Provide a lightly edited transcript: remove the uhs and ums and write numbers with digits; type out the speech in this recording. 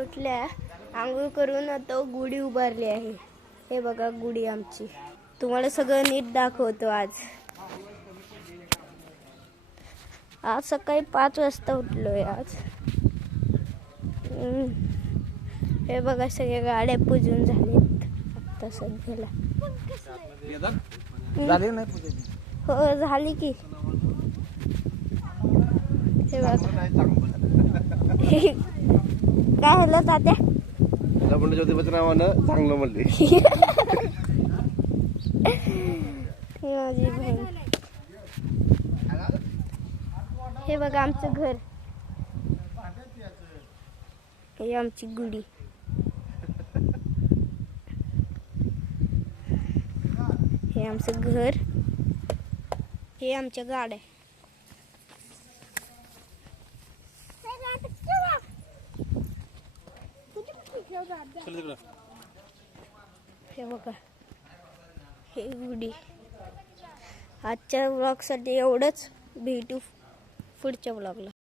उठल्या, आंघोळ करून आता गुढी उभारली आहे. हे बघा गुढी आमची. तुम्हाला सगळं नीट दाखवतो आज. आज सकाळी 5 वाजता उठलोय आज. हे बघा सगळ्या गाड्या पुजून झालेत आता सध्याला. झाली नाही पूजा? हो झाली की. हे बघा काय झालं तात्या? ज्योतिबाच्या नावानं चांगलं म्हणले. माझी बहीण. हे बघा आमचं घर. हे आमची गुढी. हे आमचं घर. हे आमच्या गाड्या. हे बघा हे गुढी. आजच्या व्लॉगसाठी एवढंच. भेटू पुढच्या व्लॉगला.